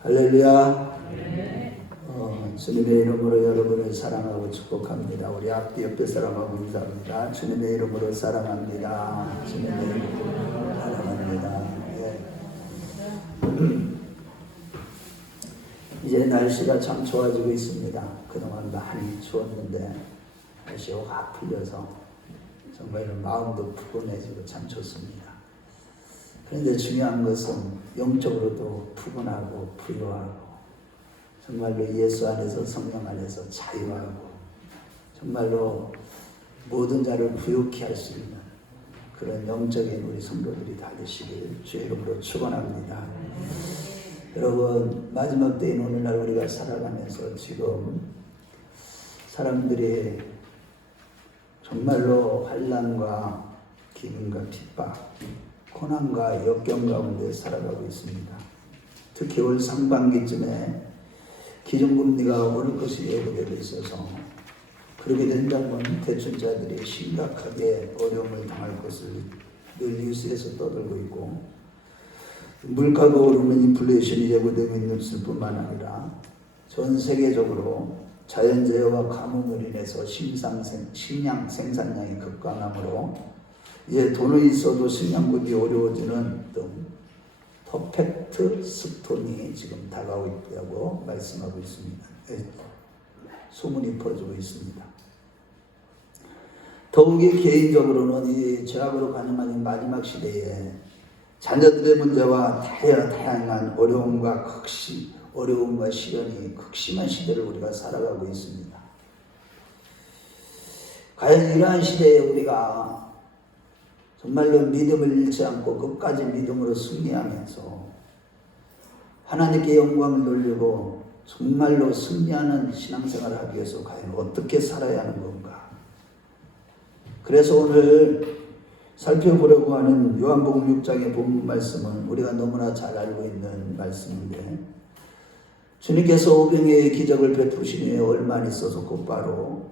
할렐루야. 주님의 이름으로 여러분을 사랑하고 축복합니다. 우리 앞뒤 옆에 사람하고 인사합니다. 주님의 이름으로 사랑합니다. 주님의 이름으로 사랑합니다. 이제 날씨가 참 좋아지고 있습니다. 그동안 많이 추웠는데 날씨가 확 풀려서 정말 마음도 푸근해지고 참 좋습니다. 그런데 중요한 것은 영적으로도 푸근하고 부유하고 정말로 예수 안에서 성령 안에서 자유하고 정말로 모든 자를 부유케 할 수 있는 그런 영적인 우리 성도들이 다 되시길 주의 이름으로 축원합니다. 여러분, 마지막 때인 오늘날 우리가 살아가면서 지금 사람들이 정말로 환난과 기근과 핍박, 고난과 역경 가운데 살아가고 있습니다. 특히 올 상반기쯤에 기준금리가 오를 것이 예고되어 있어서 그렇게 된다면 대출자들이 심각하게 어려움을 당할 것을 늘 뉴스에서 떠들고 있고, 물가가 오르는 인플레이션이 예고되고 있는 뿐만 아니라 전 세계적으로 자연재해와 가뭄으로 인해서 식량 생산량이 급감하므로 이제 돈이 있어도 식량급이 어려워지는 퍼펙트 스톰이 지금 다가오고 있다고 말씀하고 있습니다. 소문이 퍼지고 있습니다. 더욱이 개인적으로는 이 죄악으로 가늠하는 마지막 시대에 자녀들의 문제와 다양한 어려움과 시련이 극심한 시대를 우리가 살아가고 있습니다. 과연 이러한 시대에 우리가 정말로 믿음을 잃지 않고 끝까지 믿음으로 승리하면서 하나님께 영광을 돌리고 정말로 승리하는 신앙생활을 하기 위해서 과연 어떻게 살아야 하는 건가? 그래서 오늘 살펴보려고 하는 요한복음 6장의 본문 말씀은 우리가 너무나 잘 알고 있는 말씀인데, 주님께서 오병이의 기적을 베푸시니 얼마 있어서 곧바로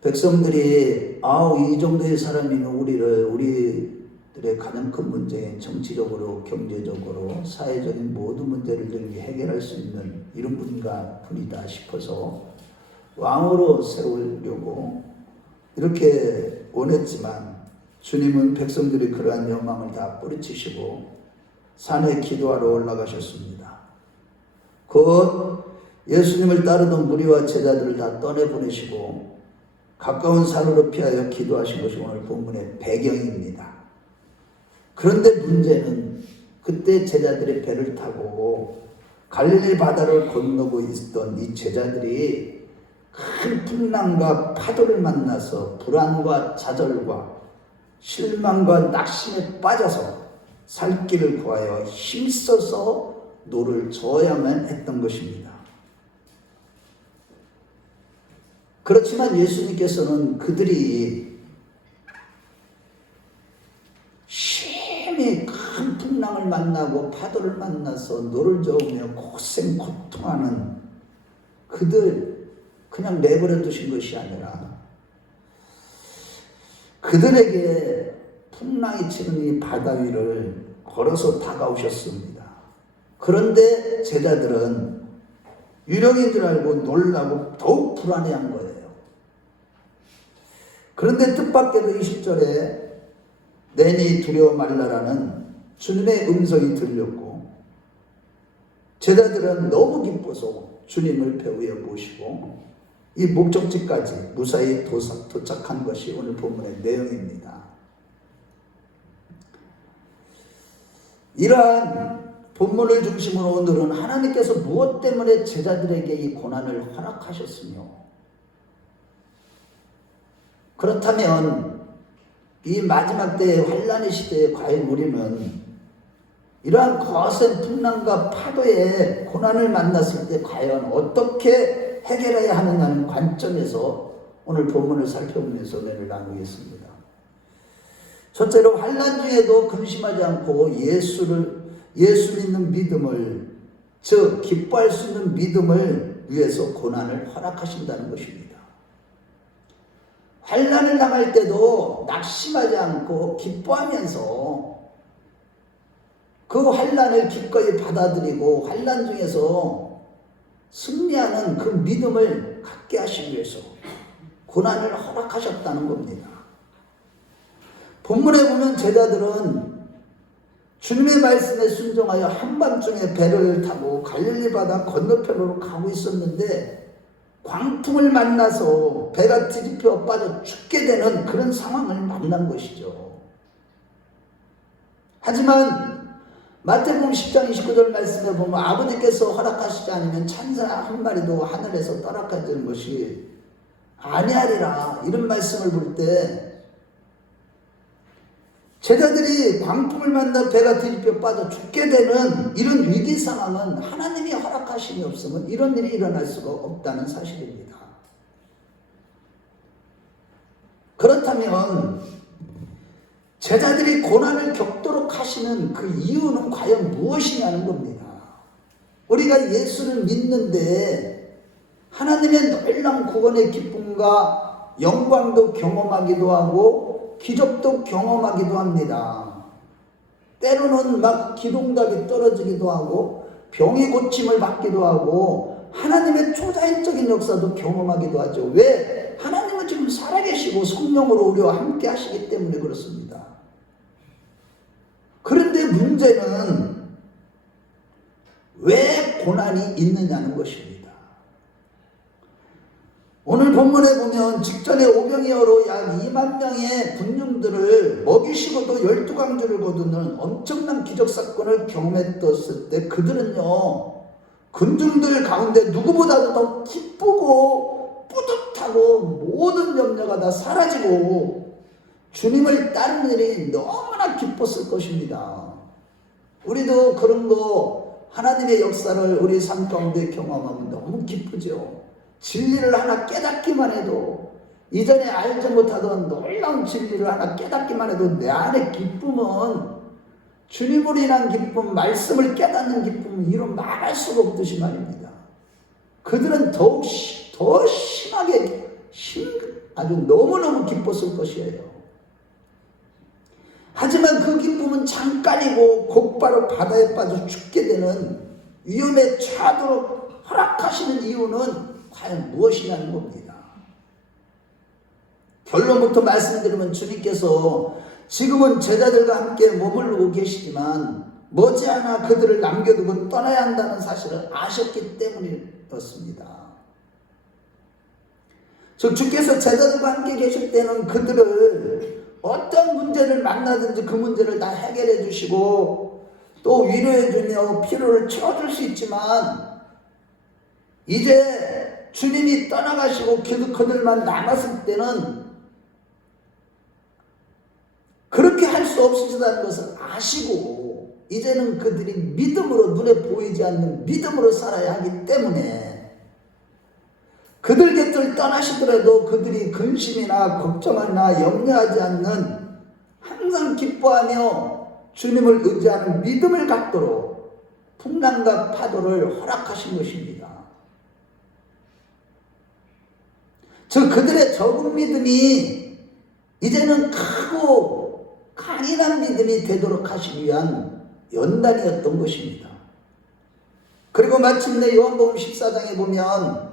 백성들이 이 정도의 사람이면 우리들의 가장 큰 문제인 정치적으로, 경제적으로, 사회적인 모든 문제를 해결할 수 있는 이런 분이다 싶어서 왕으로 세우려고 이렇게 원했지만 주님은 백성들이 그러한 욕망을 다 뿌리치시고 산에 기도하러 올라가셨습니다. 곧 예수님을 따르던 무리와 제자들을 다 떠내보내시고 가까운 산으로 피하여 기도하신 것이 오늘 본문의 배경입니다. 그런데 문제는 그때 제자들이 배를 타고 갈릴리 바다를 건너고 있던 이 제자들이 큰 풍랑과 파도를 만나서 불안과 좌절과 실망과 낙심에 빠져서 살 길을 구하여 힘써서 노를 저어야만 했던 것입니다. 그렇지만 예수님께서는 그들이 심히 큰 풍랑을 만나고 파도를 만나서 노를 저으며 고통하는 그들 그냥 내버려 두신 것이 아니라 그들에게 풍랑이 치는 이 바다 위를 걸어서 다가오셨습니다. 그런데 제자들은 유령인 줄 알고 놀라고 더욱 불안해한 거예요. 그런데 뜻밖에도 20절에 내니 두려워 말라라는 주님의 음성이 들렸고 제자들은 너무 기뻐서 주님을 배후에 모시고 이 목적지까지 무사히 도착한 것이 오늘 본문의 내용입니다. 이러한 본문을 중심으로 오늘은 하나님께서 무엇 때문에 제자들에게 이 고난을 허락하셨으며, 그렇다면 이 마지막 때의 환난의 시대에 과연 우리는 이러한 거센 풍랑과 파도의 고난을 만났을 때 과연 어떻게 해결해야 하느냐는 관점에서 오늘 본문을 살펴보면서 은혜를 나누겠습니다. 첫째로 환난 중에도 근심하지 않고 예수 믿는 믿음을, 즉 기뻐할 수 있는 믿음을 위해서 고난을 허락하신다는 것입니다. 환난을 당할 때도 낙심하지 않고 기뻐하면서 그 환난을 기꺼이 받아들이고 환난 중에서 승리하는 그 믿음을 갖게 하시기 위해서 고난을 허락하셨다는 겁니다. 본문에 보면 제자들은 주님의 말씀에 순종하여 한밤중에 배를 타고 갈릴리 바다 건너편으로 가고 있었는데 광풍을 만나서 배가 뒤집혀 빠져 죽게 되는 그런 상황을 만난 것이죠. 하지만 마태복음 10장 29절 말씀에 보면 아버지께서 허락하시지 않으면 찬사 한 마리도 하늘에서 떠락하지는 것이 아니하리라, 이런 말씀을 볼 때 제자들이 광풍을 만나 배가 뒤집혀 빠져 죽게 되는 이런 위기 상황은 하나님이 허락하심이 없으면 이런 일이 일어날 수가 없다는 사실입니다. 그렇다면 제자들이 고난을 겪도록 하시는 그 이유는 과연 무엇이냐는 겁니다. 우리가 예수를 믿는데 하나님의 놀라운 구원의 기쁨과 영광도 경험하기도 하고 기적도 경험하기도 합니다. 때로는 막 기동답이 떨어지기도 하고 병이 고침을 받기도 하고 하나님의 초자연적인 역사도 경험하기도 하죠. 왜? 하나님은 지금 살아계시고 성령으로 우리와 함께 하시기 때문에 그렇습니다. 그런데 문제는 왜 고난이 있느냐는 것입니다. 오늘 본문에 보면 직전에 오병이어로 약 2만 명의 군중들을 먹이시고도 12강주를 거두는 엄청난 기적사건을 경험했었을 때 그들은요, 군중들 가운데 누구보다도 더 기쁘고 뿌듯하고 모든 염려가 다 사라지고 주님을 따르는 일이 너무나 기뻤을 것입니다. 우리도 그런 거 하나님의 역사를 우리 삶 가운데 경험하면 너무 기쁘죠. 진리를 하나 깨닫기만 해도, 이전에 알지 못하던 놀라운 진리를 하나 깨닫기만 해도 내 안의 기쁨은, 주님으로 인한 기쁨, 말씀을 깨닫는 기쁨은 이런 말할 수가 없듯이 말입니다. 그들은 더욱 더 심하게 아주 너무너무 기뻤을 것이에요. 하지만 그 기쁨은 잠깐이고 곧바로 바다에 빠져 죽게 되는 위험에 처하도록 허락하시는 이유는 과연 무엇이냐는 겁니다. 결론부터 말씀드리면 주님께서 지금은 제자들과 함께 머무르고 계시지만 머지않아 그들을 남겨두고 떠나야 한다는 사실을 아셨기 때문이었습니다. 즉 주께서 제자들과 함께 계실 때는 그들을 어떤 문제를 만나든지 그 문제를 다 해결해 주시고 또 위로해 주며 피로를 채워줄 수 있지만, 이제 주님이 떠나가시고 그들만 남았을 때는 그렇게 할 수 없으시다는 것을 아시고 이제는 그들이 믿음으로, 눈에 보이지 않는 믿음으로 살아야 하기 때문에 그들 곁을 떠나시더라도 그들이 근심이나 걱정이나 염려하지 않는, 항상 기뻐하며 주님을 의지하는 믿음을 갖도록 풍랑과 파도를 허락하신 것입니다. 즉 그들의 적은 믿음이 이제는 크고 강인한 믿음이 되도록 하시기 위한 연단이었던 것입니다. 그리고 마침내 요한복음 14장에 보면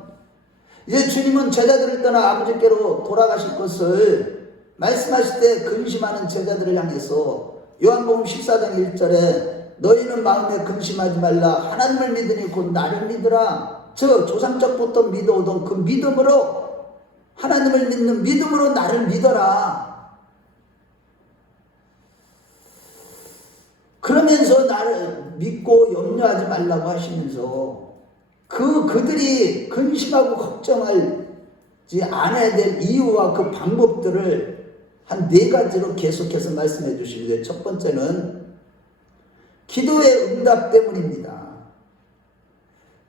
이제 주님은 제자들을 떠나 아버지께로 돌아가실 것을 말씀하실 때 근심하는 제자들을 향해서 요한복음 14장 1절에 너희는 마음에 근심하지 말라, 하나님을 믿으니 곧 나를 믿으라. 즉 조상적부터 믿어오던 그 믿음으로, 하나님을 믿는 믿음으로 나를 믿어라. 그러면서 나를 믿고 염려하지 말라고 하시면서 그들이 근심하고 걱정하지 않아야 될 이유와 그 방법들을 한 4가지로 계속해서 말씀해 주시는데, 첫 번째는 기도의 응답 때문입니다.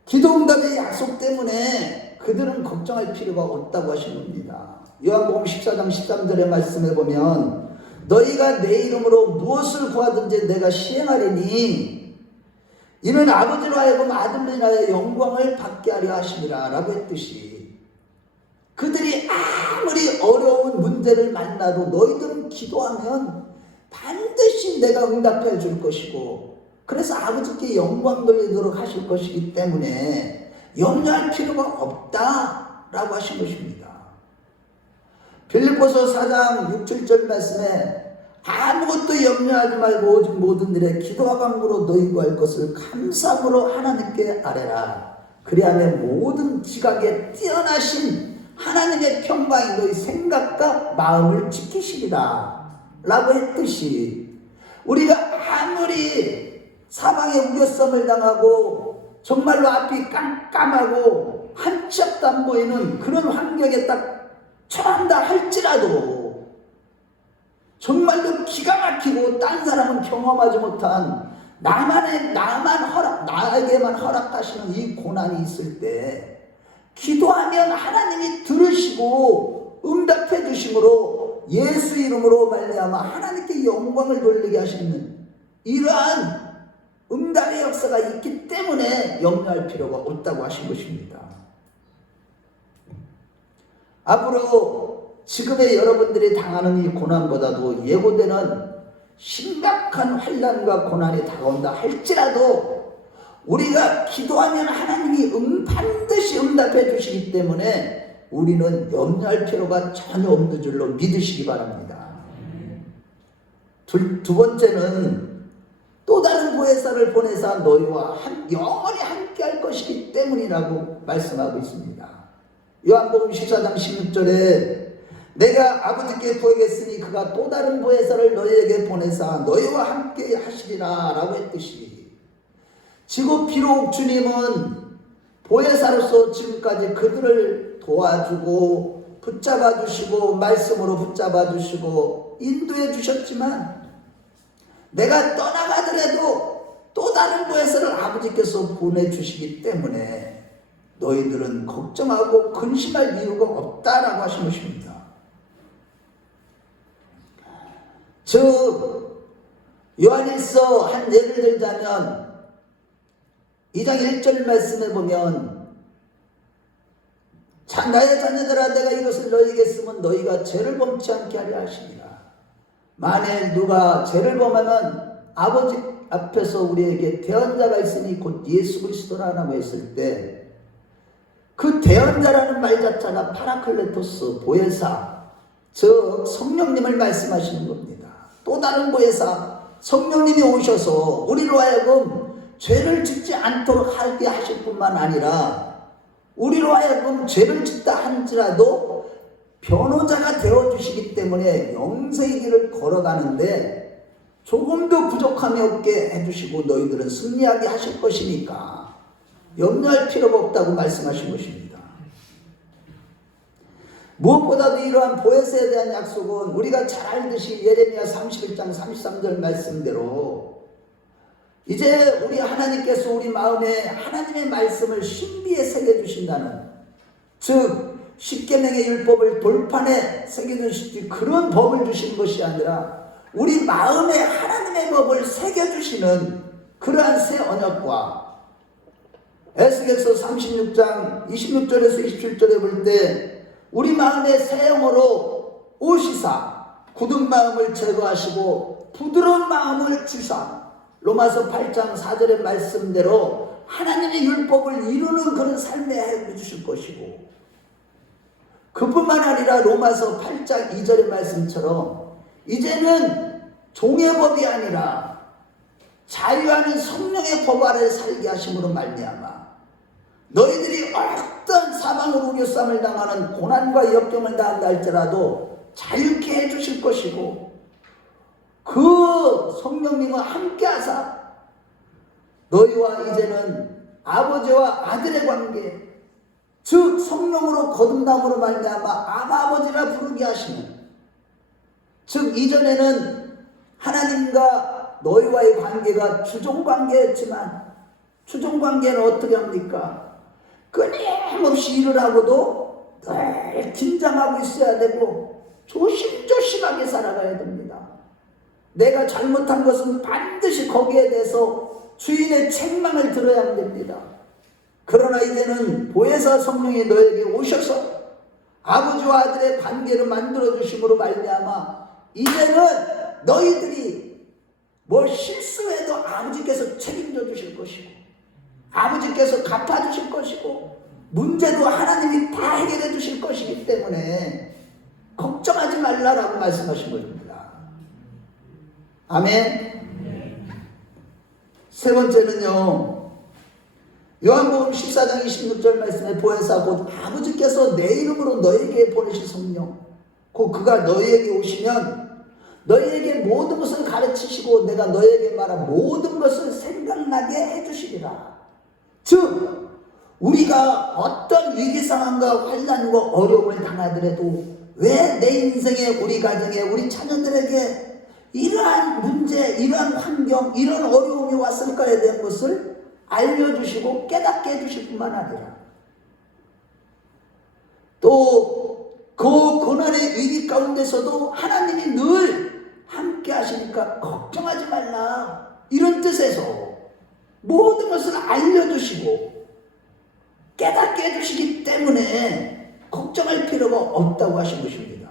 기도 응답의 약속 때문에 그들은 걱정할 필요가 없다고 하신 겁니다. 요한복음 14장 13절의 말씀에 보면 너희가 내 이름으로 무엇을 구하든지 내가 시행하리니 이는 아버지로 하여금 아들로 인하여 영광을 받게 하려 하심이라 라고 했듯이, 그들이 아무리 어려운 문제를 만나도 너희들은 기도하면 반드시 내가 응답해 줄 것이고 그래서 아버지께 영광 돌리도록 하실 것이기 때문에 염려할 필요가 없다라고 하신 것입니다. 빌립보서 4장 6, 7절 말씀에 아무것도 염려하지 말고 오직 모든 일에 기도와 간구로 너희 구할 것을 감사함으로 하나님께 아뢰라. 그리하면 모든 지각에 뛰어나신 하나님의 평강이 너희 생각과 마음을 지키시리라 라고 했듯이, 우리가 아무리 사방에 우겨쌈을 당하고 정말로 앞이 깜깜하고 한 치 앞도 안 보이는 그런 환경에 딱 처한다 할지라도, 정말로 기가 막히고 딴 사람은 경험하지 못한 나에게만 허락하시는 이 고난이 있을 때 기도하면 하나님이 들으시고 응답해 주심으로 예수 이름으로 말미암아 하나님께 영광을 돌리게 하시는 이러한 응답의 역사가 있기 때문에 염려할 필요가 없다고 하신 것입니다. 앞으로 지금의 여러분들이 당하는 이 고난보다도 예고되는 심각한 환난과 고난이 다가온다 할지라도 우리가 기도하면 하나님이 반드시 응답해 주시기 때문에 우리는 염려할 필요가 전혀 없는 줄로 믿으시기 바랍니다. 두 번째는 또 다른 보혜사를 보내사 너희와 영원히 함께 할 것이기 때문이라고 말씀하고 있습니다. 요한복음 14장 16절에 내가 아버지께 구하겠으니 그가 또 다른 보혜사를 너희에게 보내사 너희와 함께 하시리라 라고 했듯이, 지금 비록 주님은 보혜사로서 지금까지 그들을 도와주고 붙잡아 주시고 말씀으로 붙잡아 주시고 인도해 주셨지만, 내가 떠나가더라도 또 다른 보혜사를 아버지께서 보내주시기 때문에 너희들은 걱정하고 근심할 이유가 없다라고 하신 것입니다. 즉 요한일서 한 예를 들자면 2장 1절 말씀에 보면 나의 자녀들아 내가 이것을 너희에게 쓰면 너희가 죄를 범치 않게 하려 하시니라. 만일 누가 죄를 범하면 아버지 앞에서 우리에게 대언자가 있으니 곧 예수 그리스도라고 했을 때, 그 대언자라는 말 자체가 파라클레토스, 보혜사, 즉 성령님을 말씀하시는 겁니다. 또 다른 보혜사 성령님이 오셔서 우리로 하여금 죄를 짓지 않도록 하게 하실 뿐만 아니라 우리로 하여금 죄를 짓다 한지라도 변호자가 되어주시기 때문에 영생의 길을 걸어가는데 조금도 부족함이 없게 해주시고 너희들은 승리하게 하실 것이니까 염려할 필요가 없다고 말씀하신 것입니다. 무엇보다도 이러한 보혜사에 대한 약속은 우리가 잘 알듯이 예레미야 31장 33절 말씀대로 이제 우리 하나님께서 우리 마음에 하나님의 말씀을 신비에 새겨주신다는, 즉 십계명의 율법을 돌판에 새겨주시지 그런 법을 주신 것이 아니라 우리 마음에 하나님의 법을 새겨주시는 그러한 새 언약과, 에스겔서 36장 26절에서 27절에 볼 때 우리 마음에 새 영으로 오시사 굳은 마음을 제거하시고 부드러운 마음을 주사, 로마서 8장 4절의 말씀대로 하나님의 율법을 이루는 그런 삶에 해 주실 것이고, 그뿐만 아니라 로마서 8장 2절의 말씀처럼 이제는 종의 법이 아니라 자유하는 성령의 법 아래 살게 하심으로 말미암아 너희들이 어떤 사방으로 우겨쌈을 당하는 고난과 역경을 당한다 할지라도 자유케 해주실 것이고, 그 성령님과 함께 하사 너희와 이제는 아버지와 아들의 관계, 즉 성령으로 거듭남으로 말미암아 아바 아버지라 부르게 하시는, 즉 이전에는 하나님과 너희와의 관계가 주종관계였지만 주종관계는 어떻게 합니까? 끊임없이 일을 하고도 늘 긴장하고 있어야 되고 조심조심하게 살아가야 됩니다. 내가 잘못한 것은 반드시 거기에 대해서 주인의 책망을 들어야 됩니다. 그러나 이제는 보혜사 성령이 너에게 오셔서 아버지와 아들의 관계를 만들어 주심으로 말미암아 이제는 너희들이 뭐 실수해도 아버지께서 책임져 주실 것이고 아버지께서 갚아주실 것이고 문제도 하나님이 다 해결해 주실 것이기 때문에 걱정하지 말라라고 말씀하신 것입니다. 아멘. 세 번째는요, 요한복음 14장 26절 말씀에 보혜사 곧 아버지께서 내 이름으로 너에게 보내실 성령 곧 그가 너희에게 오시면 너희에게 모든 것을 가르치시고 내가 너희에게 말한 모든 것을 생각나게 해주시리라. 즉 우리가 어떤 위기 상황과 환난과 어려움을 당하더라도 왜 내 인생에 우리 가정에 우리 자녀들에게 이러한 문제, 이러한 환경, 이런 어려움이 왔을까에 대한 것을 알려주시고 깨닫게 해주실 뿐만 아니라 또 그 고난의 위기 가운데서도 하나님이 늘 함께 하시니까 걱정하지 말라 이런 뜻에서 모든 것을 알려주시고 깨닫게 해주시기 때문에 걱정할 필요가 없다고 하신 것입니다.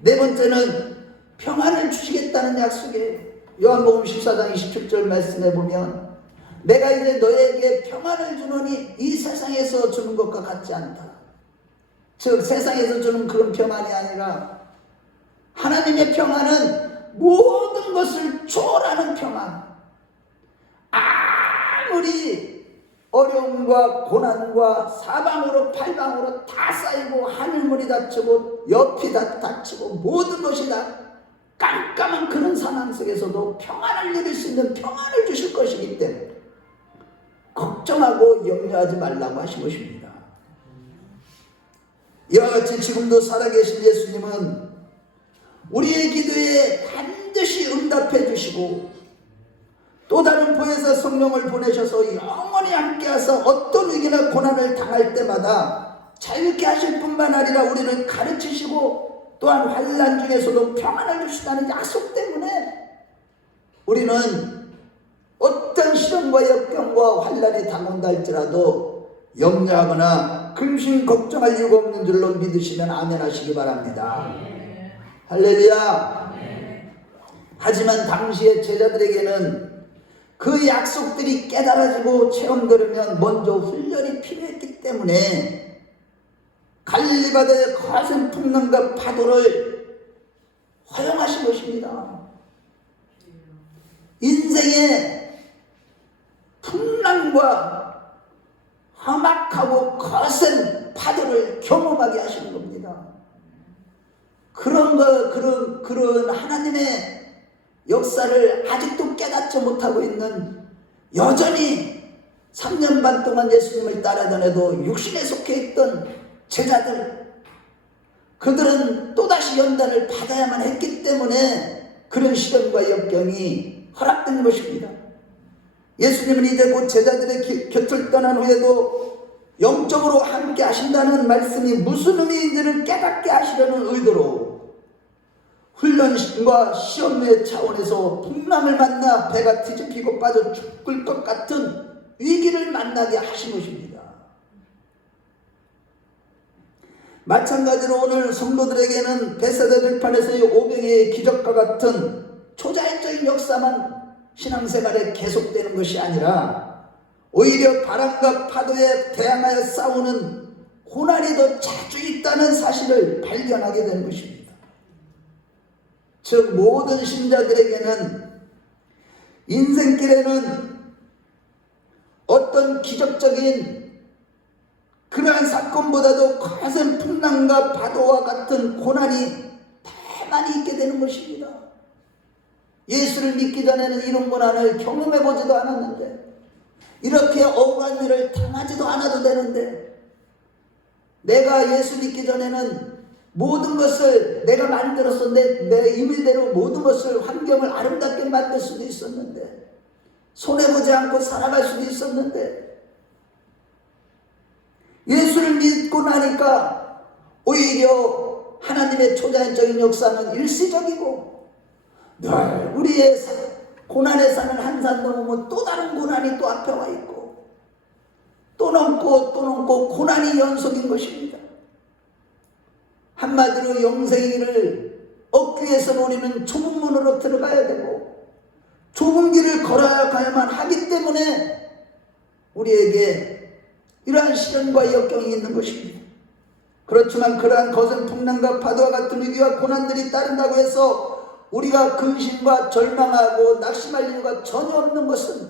네 번째는 평안을 주시겠다는 약속이에요. 요한복음 14장 27절 말씀에 보면 내가 이제 너에게 평안을 주노니 이 세상에서 주는 것과 같지 않다. 즉 세상에서 주는 그런 평안이 아니라 하나님의 평안은 모든 것을 초월하는 평안. 아무리 어려움과 고난과 사방으로 팔방으로 다 쌓이고 하늘물이 닫히고 옆이 다 닫히고 모든 것이 다 깜깜한 그런 상황 속에서도 평안을 누릴 수 있는 평안을 주실 것이기 때문에 걱정하고 염려하지 말라고 하신 것입니다. 이와 같이 지금도 살아계신 예수님은 우리의 기도에 반드시 응답해 주시고 또 다른 보혜사 성령을 보내셔서 영원히 함께하사 어떤 위기나 고난을 당할 때마다 자유케 하실 뿐만 아니라 우리를 가르치시고 또한 환난 중에서도 평안을 주시다는 약속 때문에 우리는 어떤 시련과 역경과 환난이 다가온다 할지라도 염려하거나 근심 걱정할 이유가 없는 줄로 믿으시면 아멘 하시기 바랍니다. 할렐루야. 하지만 당시의 제자들에게는 그 약속들이 깨달아지고 체험되려면 먼저 훈련이 필요했기 때문에 갈릴리 바다의 거센 풍랑과 파도를 허용하신 것입니다. 인생의 풍랑과 험악하고 거센 파도를 경험하게 하시는 겁니다. 그런 하나님의 역사를 아직도 깨닫지 못하고 있는 여전히 3년 반 동안 예수님을 따라다녀도 육신에 속해 있던 제자들, 그들은 또다시 연단을 받아야만 했기 때문에 그런 시련과 역경이 허락된 것입니다. 예수님은 이제 곧 제자들의 곁을 떠난 후에도 영적으로 함께 하신다는 말씀이 무슨 의미인지를 깨닫게 하시려는 의도로 훈련과 시험의 차원에서 풍랑을 만나 배가 뒤집히고 빠져 죽을 것 같은 위기를 만나게 하신 것입니다. 마찬가지로 오늘 성도들에게는 베세다 들판에서의 오병이의 기적과 같은 초자연적인 역사만 신앙생활에 계속되는 것이 아니라 오히려 바람과 파도에 대항하여 싸우는 고난이 더 자주 있다는 사실을 발견하게 되는 것입니다. 즉 모든 신자들에게는 인생길에는 어떤 기적적인 그러한 사건보다도 거센 풍랑과 파도와 같은 고난이 많이 있게 되는 것입니다. 예수를 믿기 전에는 이런 고난을 경험해보지도 않았는데 이렇게 억울한 일을 당하지도 않아도 되는데 내가 예수 믿기 전에는 모든 것을 내가 만들어서 내 임의대로 모든 것을 환경을 아름답게 만들 수도 있었는데 손해보지 않고 살아갈 수도 있었는데 예수를 믿고 나니까 오히려 하나님의 초자연적인 역사는 일시적이고 늘 우리의 고난의 산을 한 산 넘으면 또 다른 고난이 또 앞에 와 있고 또 넘고 고난이 연속인 것입니다. 한마디로 영생을 얻기 위해서는 우리는 좁은 문으로 들어가야 되고 좁은 길을 걸어야 가야만 하기 때문에 우리에게 이러한 시련과 역경이 있는 것입니다. 그렇지만 그러한 거센 풍랑과 파도와 같은 위기와 고난들이 따른다고 해서 우리가 근심과 절망하고 낙심할 이유가 전혀 없는 것은,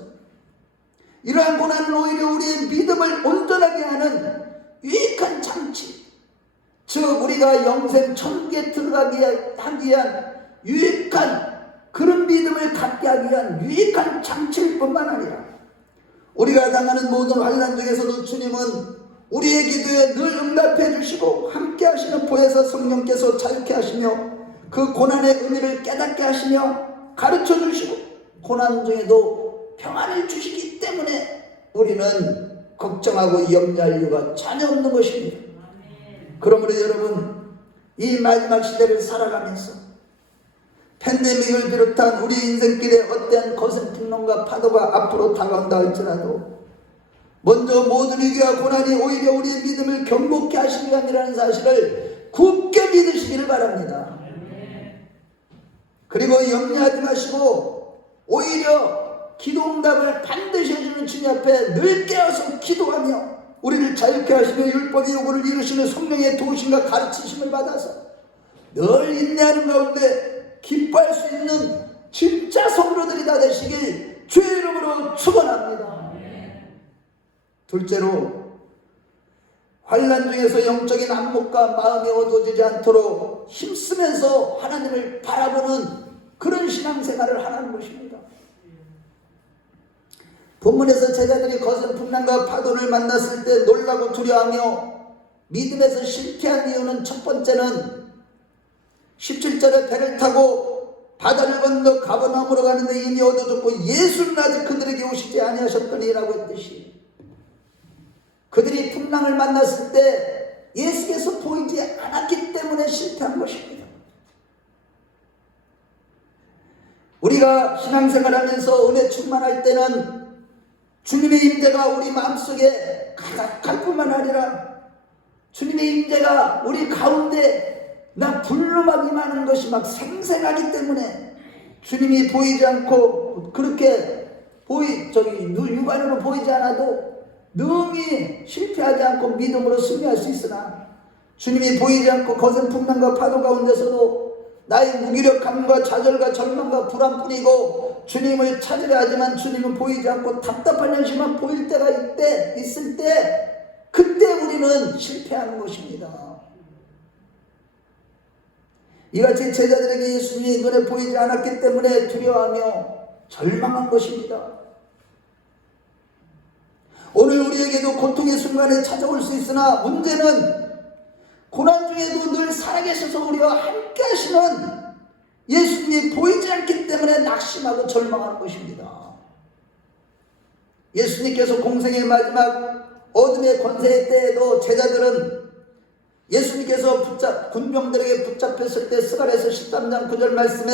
이러한 고난은 오히려 우리의 믿음을 온전하게 하는 유익한 장치, 즉 우리가 영생 천국에 들어가기 하기 위한 유익한, 그런 믿음을 갖게 하기 위한 유익한 장치일 뿐만 아니라, 우리가 당하는 모든 환난 중에서도 주님은 우리의 기도에 늘 응답해 주시고 함께 하시는 보혜사 성령께서 자유케 하시며 그 고난의 의미를 깨닫게 하시며 가르쳐 주시고 고난 중에도 평안을 주시기 때문에 우리는 걱정하고 염려할 이유가 전혀 없는 것입니다. 그러므로 여러분, 이 마지막 시대를 살아가면서 팬데믹을 비롯한 우리 인생길에 어떠한 거센 풍랑과 파도가 앞으로 다가온다 할지라도 먼저 모든 위기와 고난이 오히려 우리의 믿음을 견고케 하시기 위함이라는 사실을 굳게 믿으시기를 바랍니다. 그리고 염려하지 마시고 오히려 기도응답을 반드시 해주는 주님 앞에 늘 깨어서 기도하며 우리를 자유케 하시며 율법의 요구를 이루시는 성령의 도우심과 가르치심을 받아서 늘 인내하는 가운데 기뻐할 수 있는 진짜 성도들이 다 되시길 주의 이름으로 축원합니다. 둘째로, 환난 중에서 영적인 안목과 마음이 어두워지지 않도록 힘쓰면서 하나님을 바라보는 그런 신앙생활을 하라는 것입니다. 본문에서 제자들이 거센 풍랑과 파도를 만났을 때 놀라고 두려워하며 믿음에서 실패한 이유는, 첫 번째는 17절에 배를 타고 바다를 건너 가버나움으로 가는데 이미 어두워졌고 예수는 아직 그들에게 오시지 아니하셨더니라고 했듯이, 그들이 풍랑을 만났을 때 예수께서 보이지 않았기 때문에 실패한 것입니다. 우리가 신앙생활하면서 은혜 충만할 때는 주님의 임재가 우리 마음속에 가득할 뿐만 아니라 주님의 임재가 우리 가운데 막 불로 임하는 것이 막 생생하기 때문에 주님이 보이지 않고 그렇게 육안으로 보이지 않아도 능히 실패하지 않고 믿음으로 승리할 수 있으나, 주님이 보이지 않고 거센 풍랑과 파도 가운데서도 나의 무기력함과 좌절과 절망과 불안뿐이고 주님을 찾으려 하지만 주님은 보이지 않고 답답한 현실만 보일 때가 있을 때, 그때 우리는 실패하는 것입니다. 이같이 제자들에게 예수님이 눈에 보이지 않았기 때문에 두려워하며 절망한 것입니다. 오늘 우리에게도 고통의 순간에 찾아올 수 있으나 문제는 고난 중에도 늘 살아계셔서 우리와 함께 하시는 예수님이 보이지 않기 때문에 낙심하고 절망하는 것입니다. 예수님께서 공생의 마지막 어둠의 권세의 때에도 제자들은 예수님께서 군병들에게 붙잡혔을 때 스가랴서 13장 9절 말씀에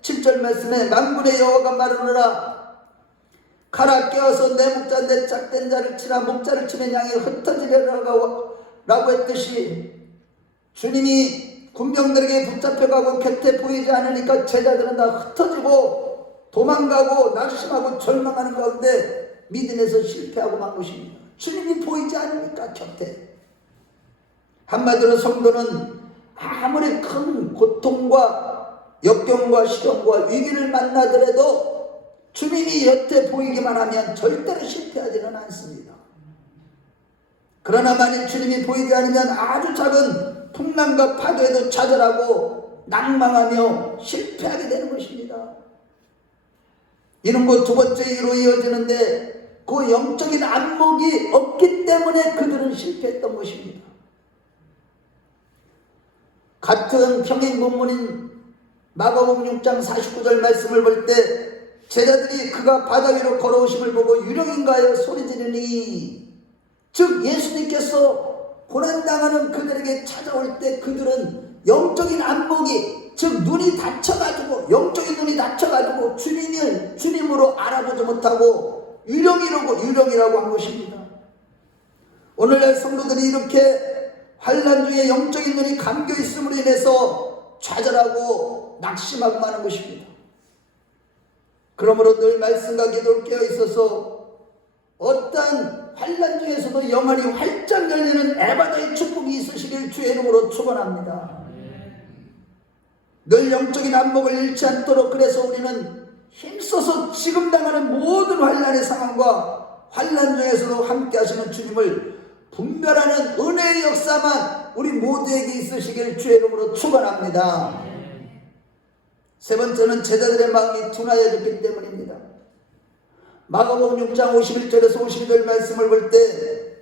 7절 말씀에 만군의 여호와가 말하노라 가라 깨어서 내 목자 내 짝된 자를 치라 목자를 치면 양이 흩어지려라고 했듯이, 주님이 군병들에게 붙잡혀가고 곁에 보이지 않으니까 제자들은 다 흩어지고 도망가고 낙심하고 절망하는 가운데 믿음에서 실패하고 만 것입니다. 주님이 보이지 않으니까 곁에. 한마디로 성도는 아무리 큰 고통과 역경과 시련과 위기를 만나더라도 주님이 곁에 보이기만 하면 절대로 실패하지는 않습니다. 그러나 만일 주님이 보이지 않으면 아주 작은 풍랑과 파도에도 좌절하고 낭망하며 실패하게 되는 것입니다. 이런 것 두 번째 이유로 이어지는데, 그 영적인 안목이 없기 때문에 그들은 실패했던 것입니다. 같은 평행 본문인 마가복음 6장 49절 말씀을 볼 때 제자들이 그가 바다 위로 걸어오심을 보고 유령인가 하여 소리지르니, 즉 예수님께서 고난당하는 그들에게 찾아올 때 그들은 영적인 안목이, 즉 눈이 닫혀가지고, 영적인 눈이 닫혀가지고 주님으로 알아보지 못하고 유령이라고 한 것입니다. 오늘날 성도들이 이렇게 환난 중에 영적인 눈이 감겨 있음으로 인해서 좌절하고 낙심하고 마는 것입니다. 그러므로 늘 말씀과 기도를 깨어 있어서 어떠한 환난 중에서도 영안이 활짝 열리는 에바다의 축복이 있으시길 주의 이름으로 축원합니다. 늘 영적인 안목을 잃지 않도록, 그래서 우리는 힘써서 지금 당하는 모든 환난의 상황과 환난 중에서도 함께 하시는 주님을 분별하는 은혜의 역사만 우리 모두에게 있으시길 주의 이름으로 축원합니다. 세 번째는 제자들의 마음이 둔하여졌기 때문입니다. 마가복음 6장 51절에서 52절 말씀을 볼 때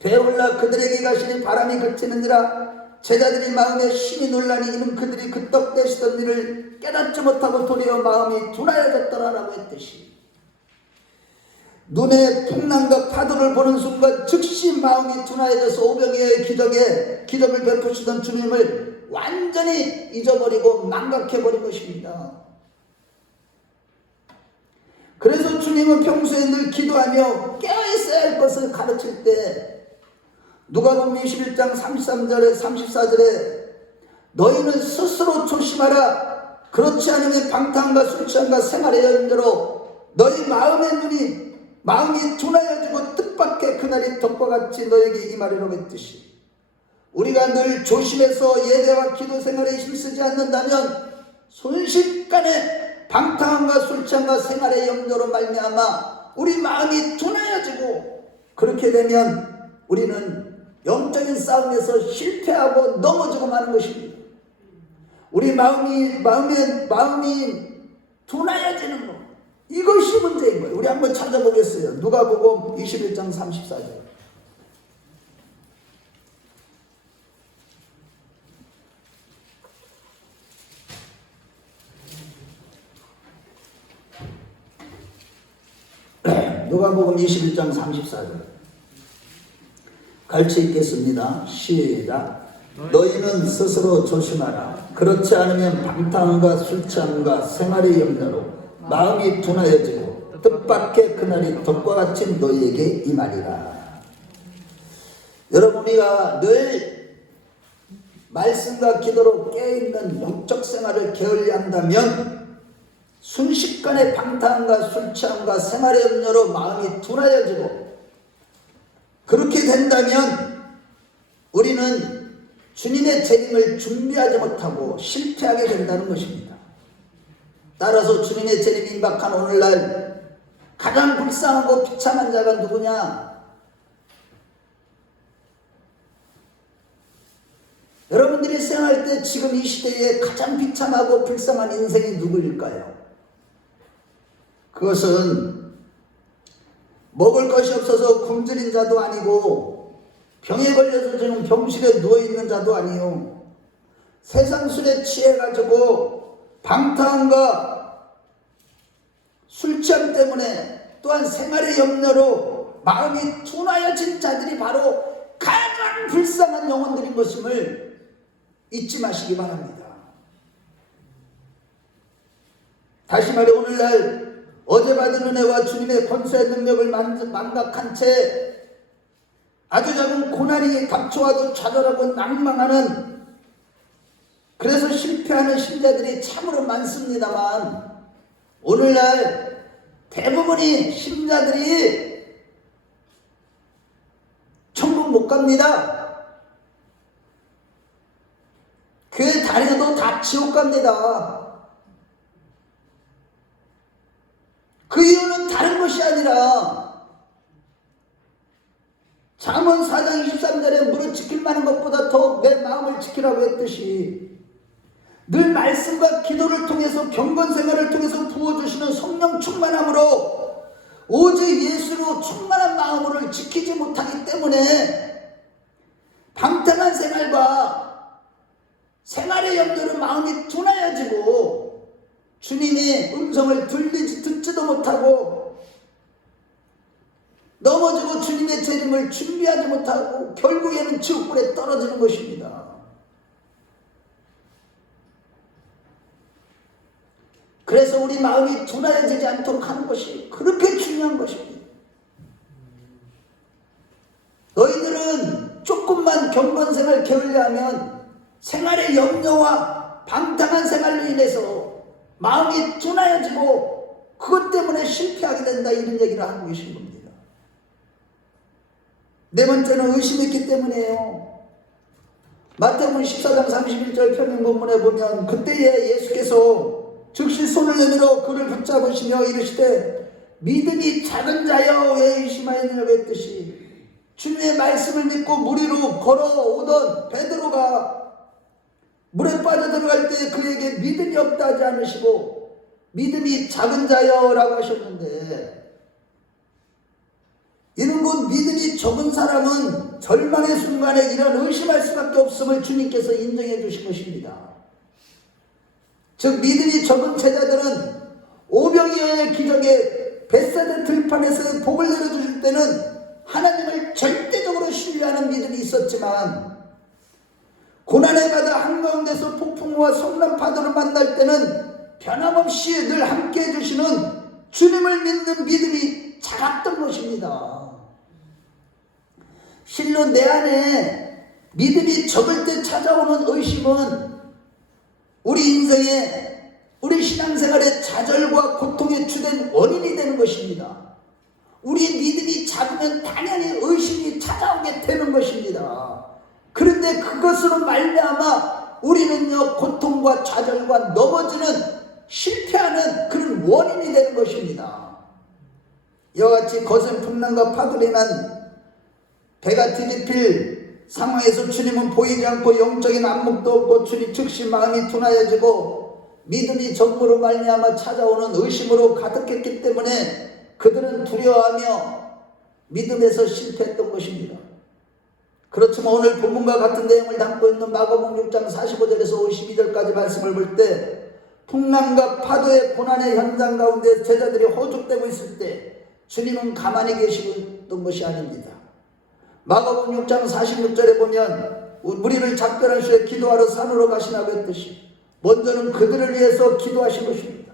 배울라 그들에게 가시니 바람이 그치느니라 제자들이 마음에 심히 놀라니 이는 그들이 그 떡 대시던 일을 깨닫지 못하고 도리어 마음이 둔하여졌더라라고 했듯이, 눈에 풍랑과 파도를 보는 순간 즉시 마음이 둔하여져서 오병이어의 기적을 베푸시던 주님을 완전히 잊어버리고 망각해버린 것입니다. 그래서 주님은 평소에 늘 기도하며 깨어있어야 할 것을 가르칠 때 누가복음 21장 33절에 34절에 너희는 스스로 조심하라. 그렇지 않으면 방탕과 술 취함과 생활의 연대로 너희 마음이 둔하여지고 뜻밖의 그날이 덕과 같이 너에게 임하리라고 했듯이, 우리가 늘 조심해서 예배와 기도 생활에 힘쓰지 않는다면 순식간에 방탕함과 술 취함과 생활의 염려로 말미암아 우리 마음이 둔하여지고, 그렇게 되면 우리는 영적인 싸움에서 실패하고 넘어지고 마는 것입니다. 우리 마음이 둔하여지는 것, 이것이 문제인 거예요. 우리 한번 찾아보겠어요. 누가복음 21장 34절. 누가복음 21장 34절 같이 읽겠습니다. 시작. 너희는 스스로 조심하라. 그렇지 않으면 방탕함과 술 취함과 생활의 염려로 마음이 둔하여지고 뜻밖의 그날이 덕과 같이 너희에게 임하리라. 여러분, 우리가 늘 말씀과 기도로 깨어있는 영적 생활을 게을리한다면 순식간에 방탕함과 술 취함과 생활의 염려로 마음이 둔하여지고, 그렇게 된다면 우리는 주님의 재림을 준비하지 못하고 실패하게 된다는 것입니다. 따라서 주님의 재림이 임박한 오늘날 가장 불쌍하고 비참한 자가 누구냐? 여러분들이 생각할 때 지금 이 시대에 가장 비참하고 불쌍한 인생이 누구일까요? 그것은 먹을 것이 없어서 굶주린 자도 아니고 병에 걸려서 지금 병실에 누워있는 자도 아니요, 세상 술에 취해가지고 방탕함과 술 취함 때문에 또한 생활의 염려로 마음이 둔하여진 자들이 바로 가장 불쌍한 영혼들인 것임을 잊지 마시기 바랍니다. 다시 말해 오늘날 어제 받은 은혜와 주님의 권세의 능력을 망각한 채 아주 작은 고난이 닥쳐와도 좌절하고 낭망하는, 그래서 실패하는 신자들이 참으로 많습니다만, 오늘날 대부분의 신자들이 천국 못 갑니다. 교회 다녀도 다 지옥 갑니다. 그 이유는 다른 것이 아니라 잠언 4장 23절에 무릇 지킬 만한 것보다 더 내 마음을 지키라고 했듯이, 늘 말씀과 기도를 통해서 경건 생활을 통해서 부어주시는 성령 충만함으로 오직 예수로 충만한 마음을 지키지 못하기 때문에 방탕한 생활과 생활의 염려로 마음이 둔하여지고 주님의 음성을 듣지도 못하고 넘어지고 주님의 재림을 준비하지 못하고 결국에는 지옥불에 떨어지는 것입니다. 그래서 우리 마음이 둔하여지지 않도록 하는 것이 그렇게 중요한 것입니다. 너희들은 조금만 경건생활 게을리하면 생활의 염려와 방탕한 생활로 인해서 마음이 둔하여지고 그것 때문에 실패하게 된다, 이런 얘기를 하고 계신 겁니다. 네 번째는 의심했기 때문이에요. 마태복음 14장 31절 평행 본문에 보면 그때에 예수께서 즉시 손을 내밀어 그를 붙잡으시며 이르시되 믿음이 작은 자여 왜 의심하였느냐고 했듯이, 주님의 말씀을 믿고 물 위로 걸어오던 베드로가 물에 빠져들어갈 때 그에게 믿음이 없다 하지 않으시고 믿음이 작은 자여 라고 하셨는데, 이는 곧 믿음이 적은 사람은 절망의 순간에 이런 의심할 수밖에 없음을 주님께서 인정해 주신 것입니다. 즉 믿음이 적은 제자들은 오병이어의 기적에 벳세다 들판에서 복을 내려주실 때는 하나님을 절대적으로 신뢰하는 믿음이 있었지만, 고난의 바다 한가운데서 폭풍과 성난 파도를 만날 때는 변함없이 늘 함께 해주시는 주님을 믿는 믿음이 작았던 것입니다. 실로 내 안에 믿음이 적을 때 찾아오는 의심은 우리 인생에, 우리 신앙생활의 좌절과 고통의 주된 원인이 되는 것입니다. 우리 믿음이 작으면 당연히 의심이 찾아오게 되는 것입니다. 그런데 그것으로 말미암아 우리는요, 고통과 좌절과 넘어지는, 실패하는 그런 원인이 되는 것입니다. 이와 같이 거센 풍랑과 파도로 인한 배가 뒤집힐 상황에서 주님은 보이지 않고 영적인 안목도 없고 주님 즉시 마음이 둔하여지고 믿음이 적음으로 말미암아 찾아오는 의심으로 가득했기 때문에 그들은 두려워하며 믿음에서 실패했던 것입니다. 그렇지만 오늘 본문과 같은 내용을 담고 있는 마가복음 6장 45절에서 52절까지 말씀을 볼 때, 풍랑과 파도의 고난의 현장 가운데 제자들이 허죽되고 있을 때 주님은 가만히 계시던 것이 아닙니다. 마가복음 6장 46절에 보면 우리를 작별한 후에 기도하러 산으로 가시라고 했듯이 먼저는 그들을 위해서 기도하신 것입니다.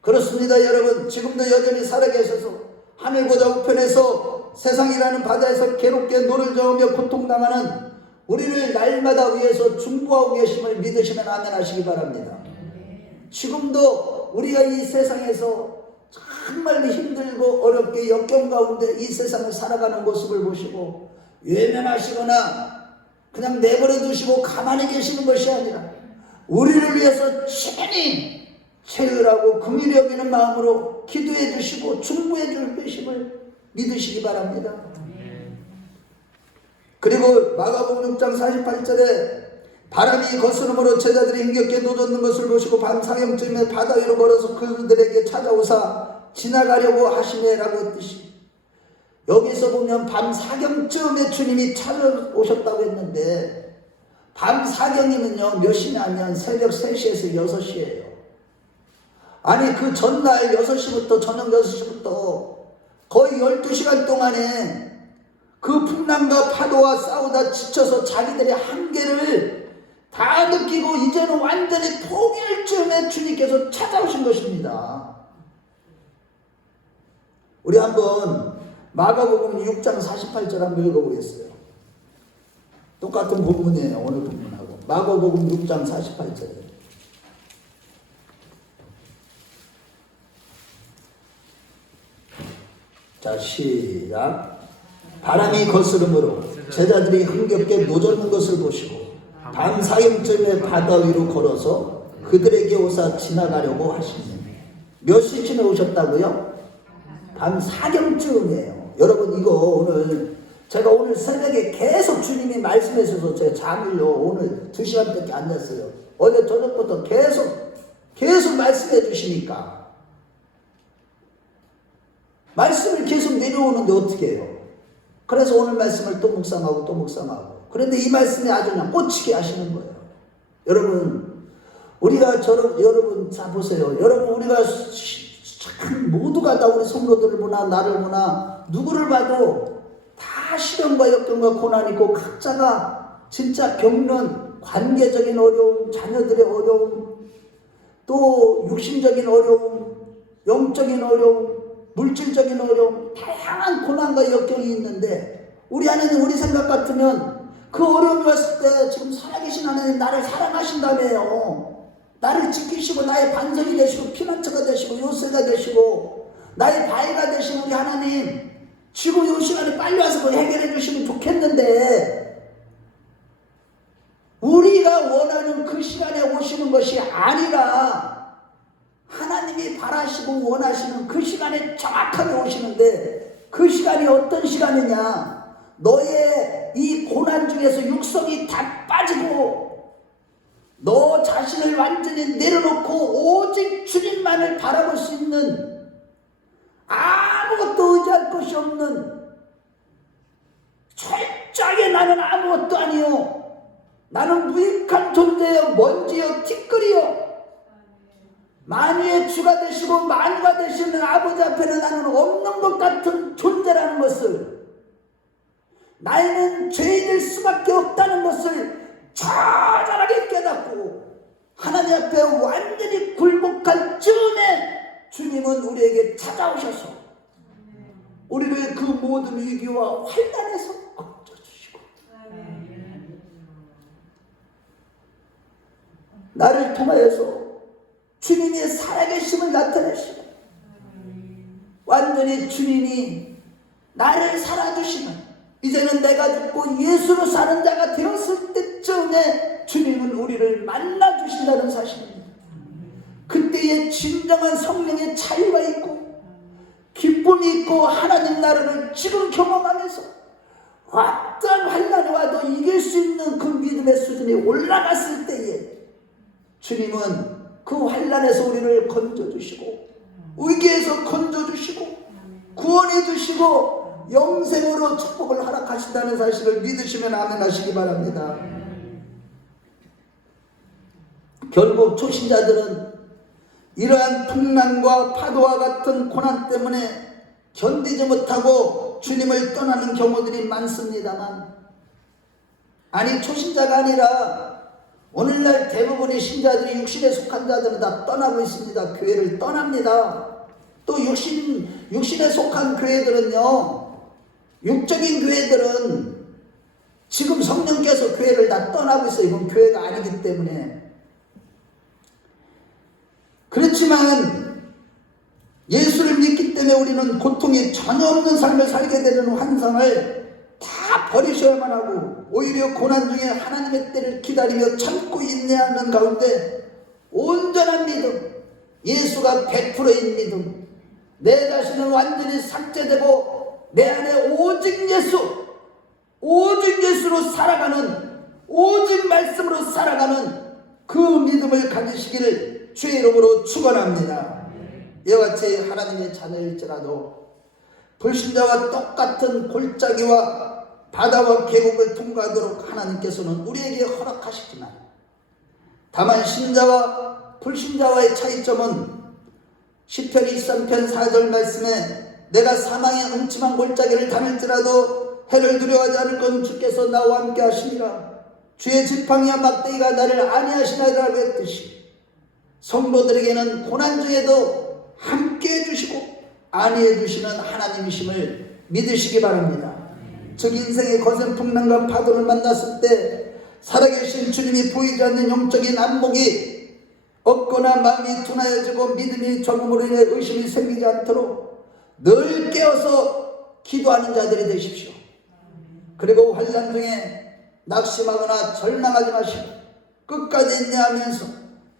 그렇습니다. 여러분, 지금도 여전히 살아계셔서 하늘보다 우편에서 세상이라는 바다에서 괴롭게 노를 저으며 고통당하는 우리를 날마다 위해서 중보하고 계심을 믿으시면 아멘 하시기 바랍니다. 지금도 우리가 이 세상에서 정말 힘들고 어렵게 역경 가운데 이 세상을 살아가는 모습을 보시고 외면하시거나 그냥 내버려 두시고 가만히 계시는 것이 아니라 우리를 위해서 친히 체휼하고 긍휼히 여기는 마음으로 기도해 주시고 중보해 줄 것임을 믿으시기 바랍니다. 그리고 마가복음 6장 48절에 바람이 거스름으로 제자들이 힘겹게 노젓는 것을 보시고 밤 사경쯤에 바다 위로 걸어서 그들에게 찾아오사 지나가려고 하시네라고 했듯이, 여기서 보면 밤 사경쯤에 주님이 찾아오셨다고 했는데, 밤 사경이면요 몇 시냐면 새벽 3시에서 6시예요. 아니 그 전날 6시부터 저녁 6시부터 거의 12시간 동안에 그 풍랑과 파도와 싸우다 지쳐서 자기들의 한계를 다 느끼고 이제는 완전히 포기할 즈음에 주님께서 찾아오신 것입니다. 우리 한번 마가복음 6장 48절 한번 읽어보겠어요. 똑같은 본문이에요. 오늘 본문하고 마가복음 6장 48절에 자 시작. 바람이 거스름으로 제자들이 흥겹게 노젓는 것을 보시고 밤 사경쯤에 바다 위로 걸어서 그들에게 오사 지나가려고 하시니, 몇 시쯤에 오셨다고요? 밤 사경쯤이에요. 여러분 이거 오늘 제가 오늘 새벽에 계속 주님이 말씀해 주셔서 제가 잠을요 오늘 2시간밖에 안 잤어요. 어제 저녁부터 계속 말씀해 주시니까 말씀을 계속 내려오는데 어떻게 해요? 그래서 오늘 말씀을 또 묵상하고 또 묵상하고, 그런데 이 말씀이 아주 그냥 꽂히게 하시는 거예요. 여러분 우리가 여러분 자 보세요. 여러분 우리가 참 모두가 다 우리 성도들을 보나 나를 보나 누구를 봐도 다 시련과 역경과 고난이 있고 각자가 진짜 겪는 관계적인 어려움, 자녀들의 어려움, 또 육신적인 어려움, 영적인 어려움, 물질적인 어려움, 다양한 고난과 역경이 있는데 우리 안에는 우리 생각 같으면 그 어려움이 왔을 때 지금 살아계신 하나님 나를 사랑하신다며요. 나를 지키시고 나의 반석이 되시고 피난처가 되시고 요새가 되시고 나의 바위가 되시는 우리 하나님, 지금 이 시간에 빨리 와서 그걸 해결해 주시면 좋겠는데 우리가 원하는 그 시간에 오시는 것이 아니라 하나님이 바라시고 원하시는 그 시간에 정확하게 오시는데, 그 시간이 어떤 시간이냐? 너의 이 고난 중에서 육성이 다 빠지고 너 자신을 완전히 내려놓고 오직 주님만을 바라볼 수 있는, 아무것도 의지할 것이 없는, 철저하게 나는 아무것도 아니요, 나는 무익한 존재요, 먼지요, 티끌이요, 만유의 주가 되시고 만유가 되시는 아버지 앞에는 나는 없는 것 같은 존재라는 것을, 나에는 죄인일 수밖에 없다는 것을 처절하게 깨닫고 하나님 앞에 완전히 굴복할 즈음에 주님은 우리에게 찾아오셔서 우리를 그 모든 위기와 환난에서 건져주시고 나를 통하여서 주님의 살아계심을 나타내시고 완전히 주님이 나를 살아주시는, 이제는 내가 죽고 예수로 사는 자가 되었을 때쯤에 주님은 우리를 만나주신다는 사실입니다. 그때에 진정한 성령의 자유가 있고 기쁨이 있고 하나님 나라를 지금 경험하면서 어떤 환난이 와도 이길 수 있는 그 믿음의 수준이 올라갔을 때에 주님은 그 환난에서 우리를 건져주시고 위기에서 건져주시고 구원해주시고 영생으로 축복을 허락하신다는 사실을 믿으시면 아멘 하시기 바랍니다. 결국 초신자들은 이러한 풍랑과 파도와 같은 고난 때문에 견디지 못하고 주님을 떠나는 경우들이 많습니다만, 아니 초신자가 아니라 오늘날 대부분의 신자들이 육신에 속한 자들은 다 떠나고 있습니다. 교회를 떠납니다. 또 육신에 속한 교회들은요, 육적인 교회들은 지금 성령께서 교회를 다 떠나고 있어요. 이건 교회가 아니기 때문에. 그렇지만 예수를 믿기 때문에 우리는 고통이 전혀 없는 삶을 살게 되는 환상을 다 버리셔야만 하고, 오히려 고난 중에 하나님의 때를 기다리며 참고 인내하는 가운데 온전한 믿음, 예수가 100%인 믿음, 내 자신은 완전히 삭제되고 내 안에 오직 예수, 오직 예수로 살아가는, 오직 말씀으로 살아가는 그 믿음을 가지시기를 주의 이름으로 축원합니다. 이와 같이 하나님의 자녀일지라도 불신자와 똑같은 골짜기와 바다와 계곡을 통과하도록 하나님께서는 우리에게 허락하시지만, 다만 신자와 불신자와의 차이점은 시편 23편 4절 말씀에 내가 사망의 음침한 골짜기를 다닐지라도 해를 두려워하지 않을 건 주께서 나와 함께 하시니라, 주의 지팡이와 막대기가 나를 안위하시나이라고 했듯이 성도들에게는 고난 중에도 함께 해주시고 안위해 주시는 하나님이심을 믿으시기 바랍니다. 즉 인생의 거센 풍랑과 파도를 만났을 때 살아계신 주님이 보이지 않는 영적인 안목이 없거나 마음이 둔하여지고 믿음이 적음으로 인해 의심이 생기지 않도록 늘 깨어서 기도하는 자들이 되십시오. 그리고 환난 중에 낙심하거나 절망하지 마시고 끝까지 인내하면서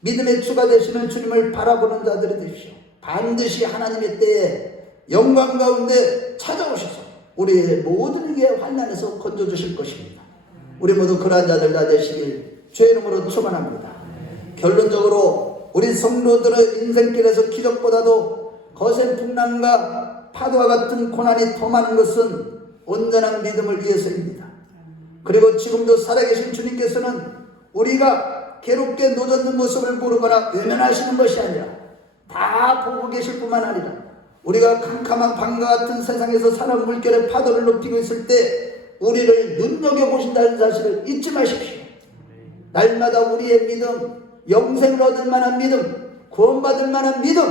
믿음의 주가 되시는 주님을 바라보는 자들이 되십시오. 반드시 하나님의 때에 영광 가운데 찾아오셔서 우리의 모든 위기의 환난에서 건져주실 것입니다. 우리 모두 그러한 자들 다 되시길 주의 이름으로 축원합니다. 결론적으로 우리 성도들의 인생길에서 기적보다도 거센 풍랑과 파도와 같은 고난이 더 많은 것은 온전한 믿음을 위해서입니다. 그리고 지금도 살아계신 주님께서는 우리가 괴롭게 노젓는 모습을 모르거나 외면하시는 것이 아니라 다 보고 계실 뿐만 아니라 우리가 캄캄한 밤과 같은 세상에서 사람 물결의 파도를 높이고 있을 때 우리를 눈여겨보신다는 사실을 잊지 마십시오. 날마다 우리의 믿음, 영생을 얻을 만한 믿음, 구원받을 만한 믿음,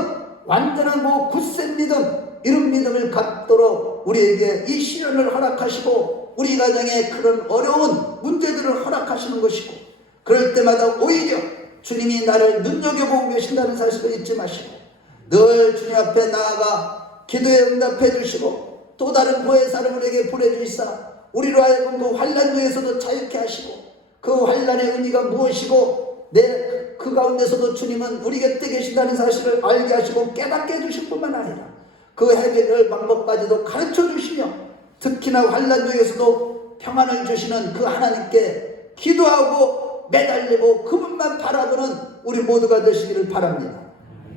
완전하고 굳센 믿음, 이런 믿음을 갖도록 우리에게 이 시련을 허락하시고 우리 가정에 그런 어려운 문제들을 허락하시는 것이고, 그럴 때마다 오히려 주님이 나를 눈여겨보고 계신다는 사실을 잊지 마시고 늘 주님 앞에 나아가 기도에 응답해 주시고 또 다른 보혜 사람을 에게 보내주시사 우리로 하여금 그 환난 중에서도 자유케 하시고 그 환난의 의미가 무엇이고 그 가운데서도 주님은 우리 곁에 계신다는 사실을 알게 하시고 깨닫게 해주실 뿐만 아니라 그 해결 방법까지도 가르쳐 주시며 특히나 환난 중에서도 평안을 주시는 그 하나님께 기도하고 매달리고 그분만 바라보는 우리 모두가 되시기를 바랍니다.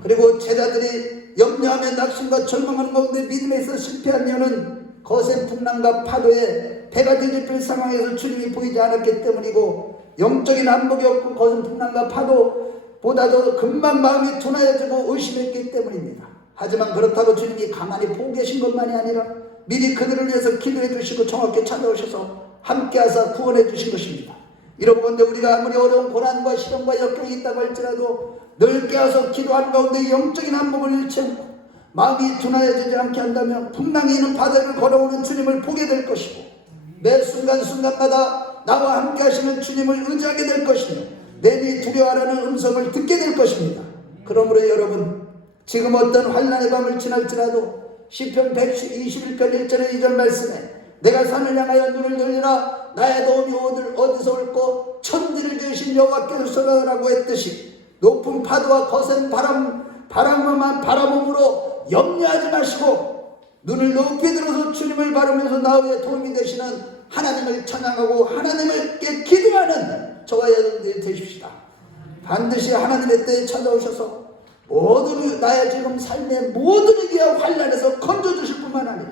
그리고 제자들이 염려하며 낙심과 절망하는 가운데 믿음에서 실패한 이유는 거센 풍랑과 파도에 배가 뒤집힐 상황에서 주님이 보이지 않았기 때문이고 영적인 안목이 없고 거센 풍랑과 파도보다도 금방 마음이 둔하여지고 의심했기 때문입니다. 하지만 그렇다고 주님이 가만히 보고 계신 것만이 아니라 미리 그들을 위해서 기도해 주시고 정확히 찾아오셔서 함께하사 구원해 주신 것입니다. 이러건대 우리가 아무리 어려운 고난과 시련과 역경이 있다고 할지라도 늘 깨어서 기도하는 가운데 영적인 안목을 잃지 않고 마음이 둔하여지지 않게 한다면 풍랑이 있는 바다를 걸어오는 주님을 보게 될 것이고 매 순간순간마다 나와 함께 하시는 주님을 의지하게 될 것이며 내니 두려워하라는 음성을 듣게 될 것입니다. 그러므로 여러분 지금 어떤 환난의 밤을 지날지라도 시편 121편 1절의 2절 말씀에 내가 산을 향하여 눈을 돌리라 나의 도움이 어디서 올고 천지를 지으신 여호와께서라고 했듯이 높은 파도와 거센 바람만 바라봄으로 염려하지 마시고 눈을 높이 들어서 주님을 바라면서 나의 도움이 되시는 하나님을 찬양하고 하나님께 기도하는 저와 여러분들이 되십시다. 반드시 하나님의 때에 찾아오셔서 모든 나의 지금 삶의 모든 위기와 환난에서 건져주실 뿐만 아니라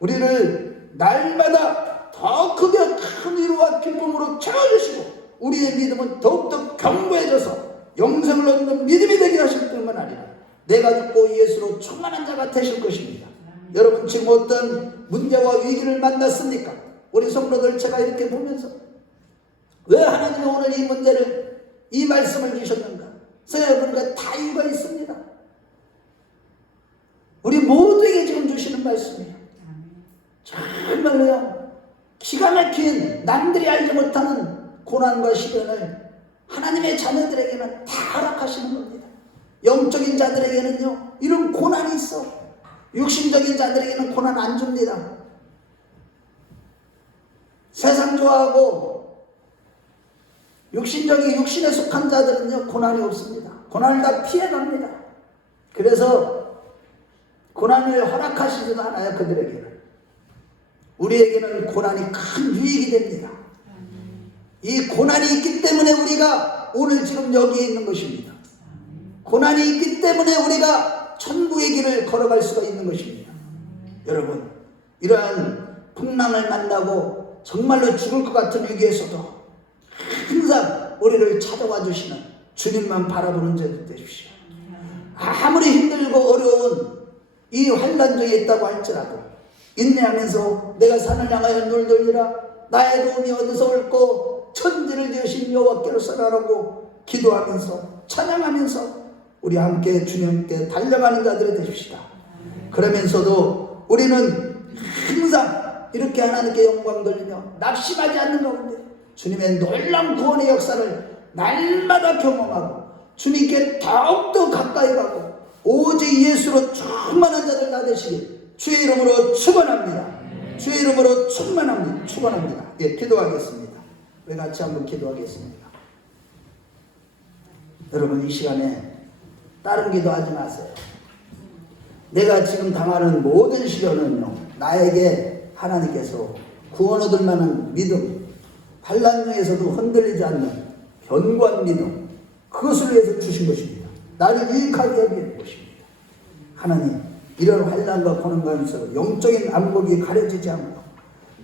우리를 날마다 더 크게 큰 위로와 기쁨으로 채워주시고 우리의 믿음은 더욱더 견고해져서 영생을 얻는 믿음이 되게 하실 뿐만 아니라 내가 죽고 예수로 충만한 자가 되실 것입니다. 여러분 지금 어떤 문제와 위기를 만났습니까? 우리 성도들 제가 이렇게 보면서 왜 하나님이 오늘 이 문제를 이 말씀을 주셨는가 생각해보니까 다 이유가 있습니다. 우리 모두에게 지금 주시는 말씀이에요. 정말로요 기가 막힌 남들이 알지 못하는 고난과 시련을 하나님의 자녀들에게는 다 허락하시는 겁니다. 영적인 자들에게는요 이런 고난이 있어. 육신적인 자들에게는 고난 안 줍니다. 세상 좋아하고 육신에 속한 자들은요 고난이 없습니다. 고난을 다 피해갑니다. 그래서 고난을 허락하시지도 않아요. 그들에게는. 우리에게는 고난이 큰 유익이 됩니다. 이 고난이 있기 때문에 우리가 오늘 지금 여기에 있는 것입니다. 고난이 있기 때문에 우리가 천국의 길을 걸어갈 수가 있는 것입니다. 여러분 이러한 풍랑을 만나고 정말로 죽을 것 같은 위기에서도 항상 우리를 찾아와 주시는 주님만 바라보는 자들 되십시오. 아무리 힘들고 어려운 이 환난 중에 있다고 할지라도 인내하면서 내가 산을 향하여 눈을 돌리라 나의 도움이 어디서 올고 천지를 지으신 여호와께로서라고 기도하면서 찬양하면서 우리 함께 주님께 달려가는 자들이 되십시다. 그러면서도 우리는 항상 이렇게 하나님께 영광 돌리며 낙심하지 않는 가운데 주님의 놀라운 구원의 역사를 날마다 경험하고 주님께 더욱더 가까이 가고 오직 예수로 충만한 자들 다 되시길 주의 이름으로 축원합니다. 주의 이름으로 축원합니다. 예, 기도하겠습니다. 우리 같이 한번 기도하겠습니다. 여러분 이 시간에 다른 기도하지 마세요. 내가 지금 당하는 모든 시련은요 나에게 하나님께서 구원 얻을 만한 믿음, 환난 중에서도 흔들리지 않는 견고한 믿음, 그것을 위해서 주신 것입니다. 나를 유익하게 하기 것입니다. 하나님 이런 환난과 고난 가운데서 영적인 안목이 가려지지 않고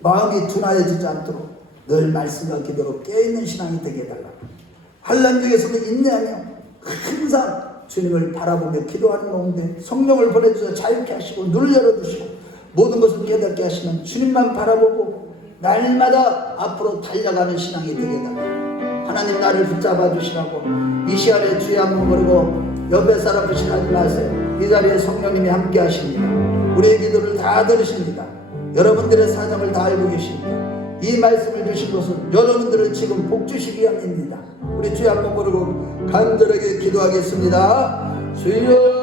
마음이 둔하여지지 않도록 늘 말씀과 기도로 깨어있는 신앙이 되게 해달라. 환난 중에서도 인내하며 항상 주님을 바라보며 기도하는 가운데 성령을 보내주셔서 자유케 하시고 눈을 열어주시고 모든 것을 깨닫게 하시는 주님만 바라보고 날마다 앞으로 달려가는 신앙이 되게 해달라. 하나님 나를 붙잡아 주시라고 이 시간에 주의 한번 버리고 옆에 사람 무시하지 마세요. 이 자리에 성령님이 함께 하십니다. 우리의 기도를 다 들으십니다. 여러분들의 사정을 다 알고 계십니다. 이 말씀을 주신 것은 여러분들을 지금 복 주시기 위함입니다. 우리 주여 한번 부르고 간절하게 기도하겠습니다. 주여